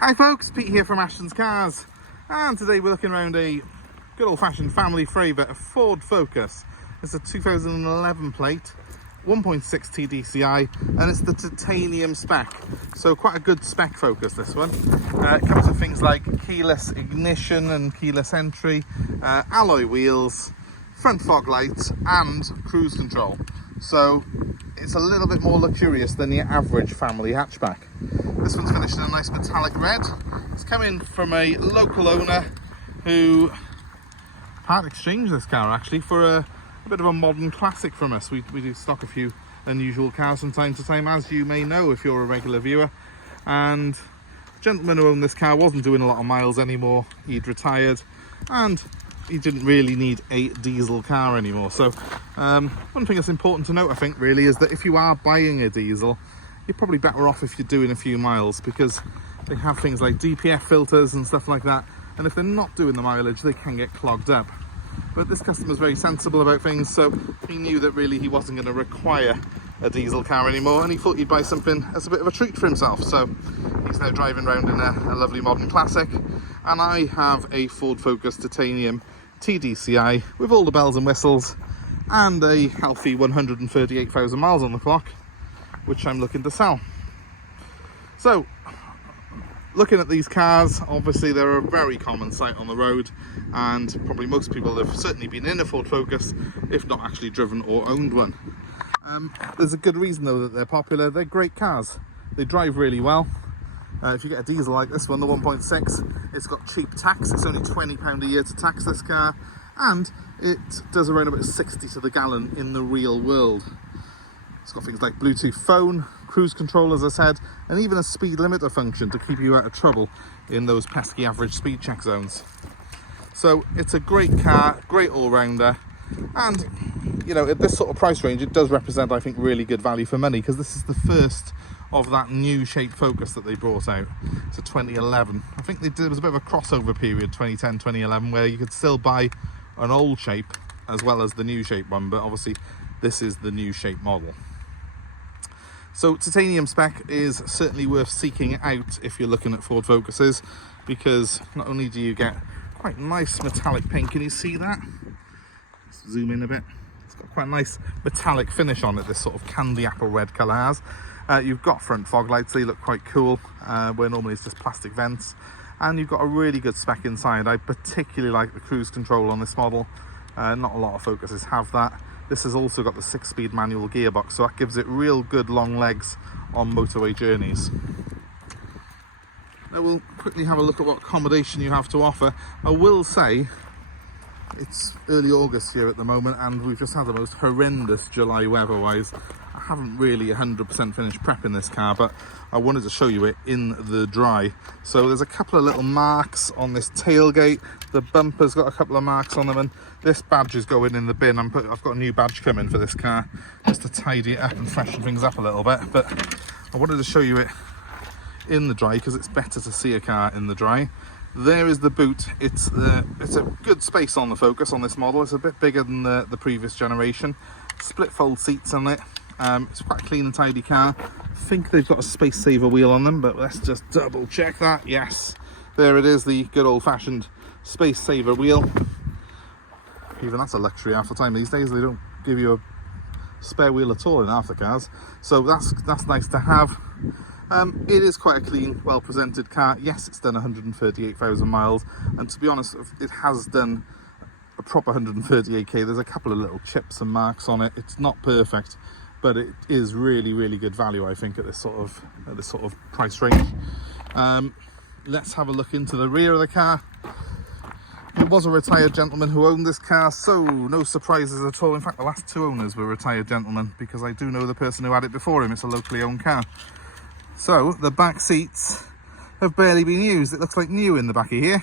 Hi folks, Pete here from Ashton's Cars, and today we're looking around a good old-fashioned family favourite, a Ford Focus. It's a 2011 plate, 1.6 TDCI, and it's the titanium spec, so quite a good spec Focus, this one. It comes with things like keyless ignition and keyless entry, alloy wheels, front fog lights and cruise control. So it's a little bit more luxurious than your average family hatchback. This one's finished in a nice metallic red. It's coming from a local owner who part exchanged this car actually for a bit of a modern classic from us. We do stock a few unusual cars from time to time, as you may know if you're a regular viewer. And the gentleman who owned this car wasn't doing a lot of miles anymore. He'd retired and he didn't really need a diesel car anymore. So one thing that's important to note, I think, really, is that if you are buying a diesel, you're probably better off if you're doing a few miles, because they have things like DPF filters and stuff like that, and if they're not doing the mileage they can get clogged up. But this customer's very sensible about things, so he knew that really he wasn't going to require a diesel car anymore, and he thought he'd buy something as a bit of a treat for himself. So he's now driving around in a lovely modern classic, and I have a Ford Focus Titanium TDCI with all the bells and whistles and a healthy 138,000 miles on the clock, which I'm looking to sell. So looking at these cars, obviously they're a very common sight on the road, and probably most people have certainly been in a Ford Focus, if not actually driven or owned one. There's a good reason though that they're popular. They're great cars, they drive really well. If you get a diesel like this one, the 1.6, it's got cheap tax. It's only £20 a year to tax this car, and it does around about 60 to the gallon in the real world. It's got things like Bluetooth phone, cruise control, as I said, and even a speed limiter function to keep you out of trouble in those pesky average speed check zones. So it's a great car, great all-rounder, and you know, at this sort of price range it does represent, I think, really good value for money, because this is the first of that new shape Focus that they brought out. It's a 2011. I think there was a bit of a crossover period, 2010, 2011, where you could still buy an old shape as well as the new shape one, but obviously this is the new shape model. So titanium spec is certainly worth seeking out if you're looking at Ford Focuses, because not only do you get quite nice metallic paint, can you see that? Let's zoom in a bit. It's got quite a nice metallic finish on it, this sort of candy apple red colour has. You've got front fog lights, they look quite cool, where normally it's just plastic vents. And you've got a really good spec inside. I particularly like the cruise control on this model. Not a lot of Focuses have that. This has also got the 6-speed manual gearbox, so that gives it real good long legs on motorway journeys. Now we'll quickly have a look at what accommodation you have to offer. I will say, it's early August here at the moment, and we've just had the most horrendous July weather-wise. I haven't really 100% finished prepping this car, but I wanted to show you it in the dry. So there's a couple of little marks on this tailgate. The bumper's got a couple of marks on them, and this badge is going in the bin. I've got a new badge coming for this car just to tidy it up and freshen things up a little bit. But I wanted to show you it in the dry because it's better to see a car in the dry. There is the boot. It's a good space on the Focus on this model. It's a bit bigger than the previous generation. Split fold seats on it. It's quite a clean and tidy car. I think they've got a space saver wheel on them, but let's just double check that. Yes, there it is, the good old-fashioned space saver wheel. Even that's a luxury half the time these days. They don't give you a spare wheel at all in half the cars, so that's nice to have. It is quite a clean, well presented car. Yes, it's done 138,000 miles, and to be honest, it has done a proper 138k. There's a couple of little chips and marks on it. It's not perfect, but it is really, really good value, I think, at this sort of price range. Let's have a look into the rear of the car. It was a retired gentleman who owned this car, so no surprises at all. In fact, the last two owners were retired gentlemen, because I do know the person who had it before him. It's a locally owned car. So the back seats have barely been used. It looks like new in the back of here.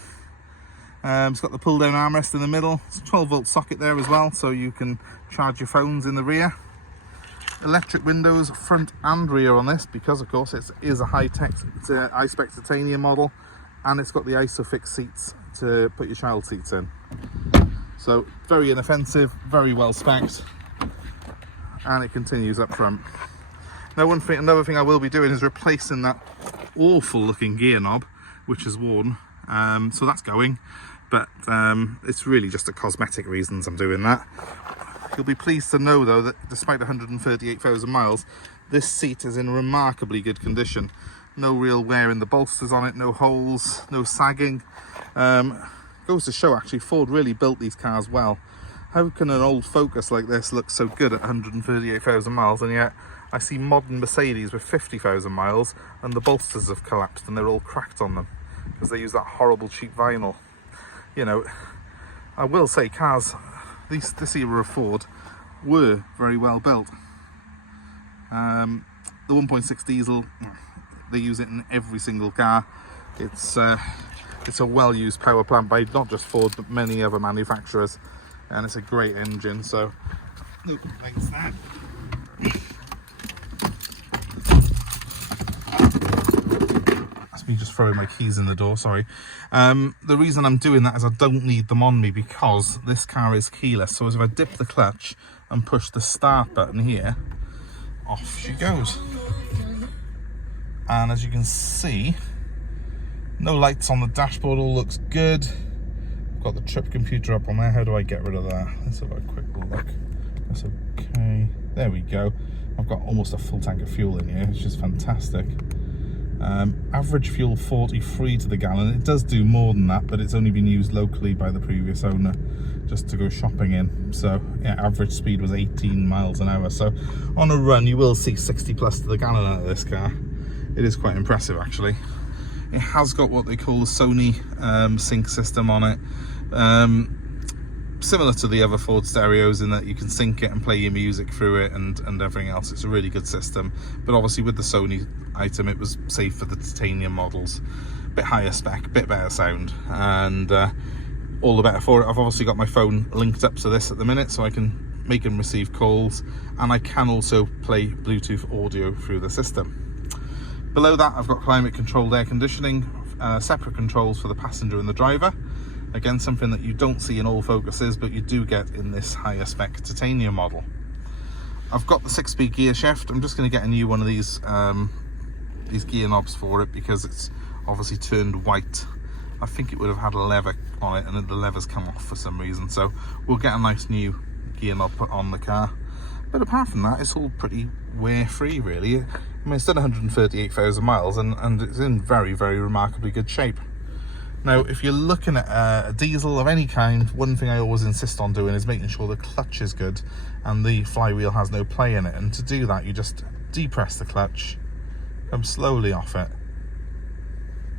It's got the pull down armrest in the middle. It's a 12-volt socket there as well, so you can charge your phones in the rear. Electric windows front and rear on this, because of course it is a high-tech high-spec titanium model, and it's got the ISOFIX seats to put your child seats in. So very inoffensive, very well spec'd, and it continues up front. Now another thing I will be doing is replacing that awful looking gear knob which is worn. So that's going, but it's really just a cosmetic reasons I'm doing that. You'll be pleased to know though that despite 138,000 miles, this seat is in remarkably good condition. No real wear in the bolsters on it, no holes, no sagging. Goes to show actually Ford really built these cars well. How can an old Focus like this look so good at 138,000 miles, and yet I see modern Mercedes with 50,000 miles and the bolsters have collapsed and they're all cracked on them because they use that horrible cheap vinyl. You know, I will say cars, this era of Ford were very well built. The 1.6 diesel, they use it in every single car. It's a well-used power plant by not just Ford but many other manufacturers, and it's a great engine, so no complaints there. That's me just throwing my keys in the door, sorry. The reason I'm doing that is I don't need them on me because this car is keyless, so as if I dip the clutch and push the start button here, off she goes. And as you can see, no lights on the dashboard, all looks good. I've got the trip computer up on there. How do I get rid of that? Let's have a quick look. That's okay. There we go. I've got almost a full tank of fuel in here, which is fantastic. Average fuel 43 to the gallon. It does do more than that, but it's only been used locally by the previous owner just to go shopping in. So yeah, average speed was 18 miles an hour. So on a run you will see 60 plus to the gallon out of this car. It is quite impressive actually. It has got what they call the Sony sync system on it. Similar to the other Ford stereos in that you can sync it and play your music through it and everything else. It's a really good system, but obviously with the Sony item it was safe for the titanium models. Bit higher spec, bit better sound, and all the better for it. I've obviously got my phone linked up to this at the minute so I can make and receive calls, and I can also play Bluetooth audio through the system. Below that I've got climate controlled air conditioning, separate controls for the passenger and the driver. Again, something that you don't see in all Focuses, but you do get in this higher spec titanium model. I've got the 6-speed gear shift. I'm just going to get a new one of these gear knobs for it because it's obviously turned white. I think it would have had a lever on it and then the lever's come off for some reason, so we'll get a nice new gear knob put on the car. But apart from that, it's all pretty wear free really. I mean, it's done 138,000 miles and it's in very, very remarkably good shape. Now, if you're looking at a diesel of any kind, one thing I always insist on doing is making sure the clutch is good and the flywheel has no play in it. And to do that, you just depress the clutch, come slowly off it,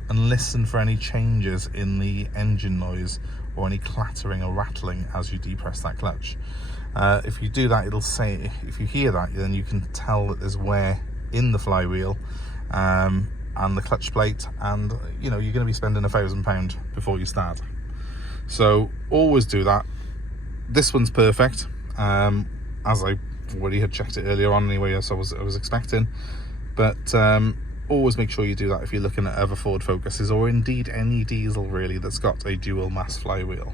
and listen for any changes in the engine noise or any clattering or rattling as you depress that clutch. If you do that, it'll say, if you hear that, then you can tell that there's wear in the flywheel and the clutch plate, and you know you're going to be spending £1,000 before you start. So always do that. This one's perfect, as I already had checked it earlier on anyway, as I was expecting. But always make sure you do that if you're looking at other Ford Focuses, or indeed any diesel really that's got a dual mass flywheel.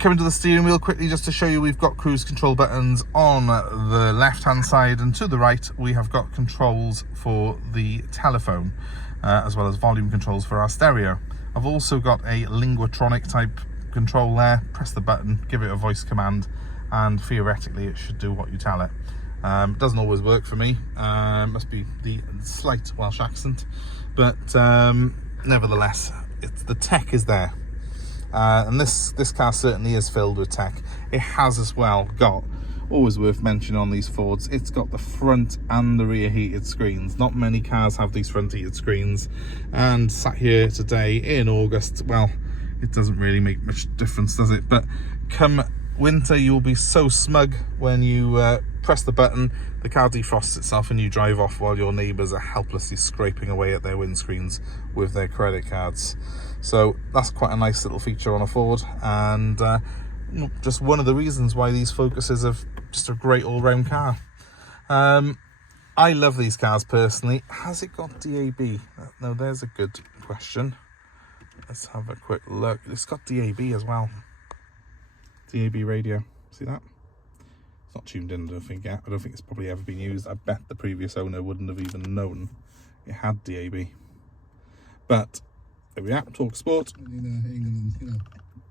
Coming to the steering wheel quickly, just to show you, we've got cruise control buttons on the left hand side, and to the right we have got controls for the telephone, as well as volume controls for our stereo. I've also got a linguatronic type control there. Press the button, give it a voice command, and theoretically it should do what you tell it. It doesn't always work for me, must be the slight Welsh accent, but nevertheless the tech is there. And this car certainly is filled with tech. It has as well got, always worth mentioning on these Fords, it's got the front and the rear heated screens. Not many cars have these front heated screens, and sat here today in August, well, it doesn't really make much difference, does it? But come winter, you'll be so smug when you press the button, the car defrosts itself and you drive off while your neighbours are helplessly scraping away at their windscreens with their credit cards. So that's quite a nice little feature on a Ford, and just one of the reasons why these Focuses are just a great all-round car. I love these cars personally. Has it got DAB? No, there's a good question. Let's have a quick look. It's got DAB as well. DAB radio. See that? It's not tuned in, I don't think yet. I don't think it's probably ever been used. I bet the previous owner wouldn't have even known it had DAB. But there we are, Talk Sport.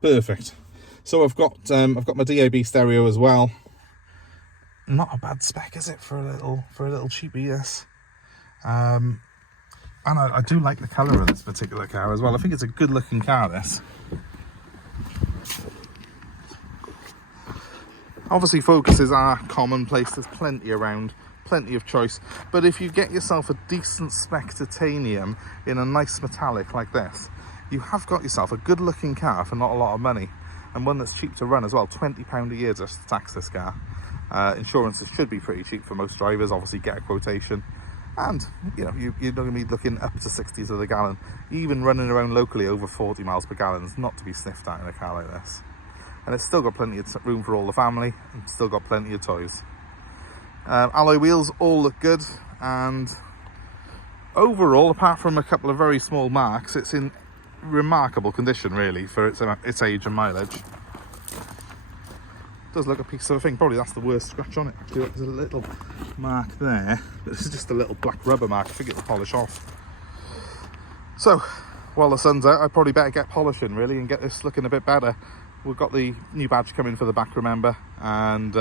Perfect. So I've got my DAB stereo as well. Not a bad spec, is it, for a little cheapie? Yes. And I do like the colour of this particular car as well. I think it's a good looking car, this. Obviously Focuses are commonplace, there's plenty around, plenty of choice, but if you get yourself a decent spec titanium in a nice metallic like this, you have got yourself a good looking car for not a lot of money, and one that's cheap to run as well. £20 a year just to tax this car. Insurances should be pretty cheap for most drivers. Obviously get a quotation, and you know, you're not going to be looking up to 60s to the gallon. Even running around locally over 40 miles per gallon is not to be sniffed at in a car like this. And it's still got plenty of room for all the family, and still got plenty of toys. Alloy wheels all look good, and overall, apart from a couple of very small marks, it's in remarkable condition really for its age and mileage. Does look a piece of a thing. Probably that's the worst scratch on it actually. There's a little mark there, but this is just a little black rubber mark. I think it'll polish off. So while the sun's out, I probably better get polishing really and get this looking a bit better. We've got the new badge coming for the back, remember, and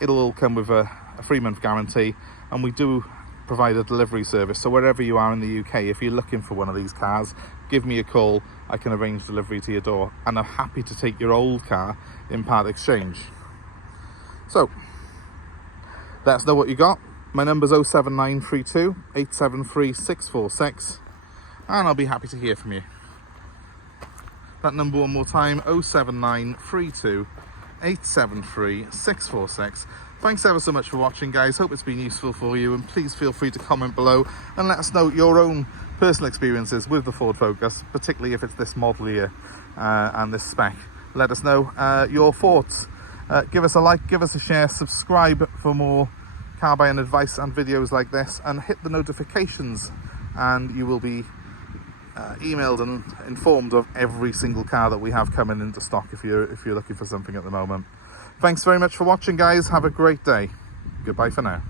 it'll all come with a 3-month guarantee, and we do provide a delivery service. So wherever you are in the UK, if you're looking for one of these cars, give me a call. I can arrange delivery to your door, and I'm happy to take your old car in part exchange. So let us know what you got. My number's 07932 873 646, and I'll be happy to hear from you. That number one more time, 07932 873 646. Thanks ever so much for watching, guys. Hope it's been useful for you, and please feel free to comment below and let us know your own personal experiences with the Ford Focus, particularly if it's this model year and this spec. Let us know your thoughts. Give us a like, give us a share, subscribe for more car buying advice and videos like this, and hit the notifications, and you will be emailed and informed of every single car that we have coming into stock if you're looking for something at the moment. Thanks very much for watching, guys. Have a great day. Goodbye for now.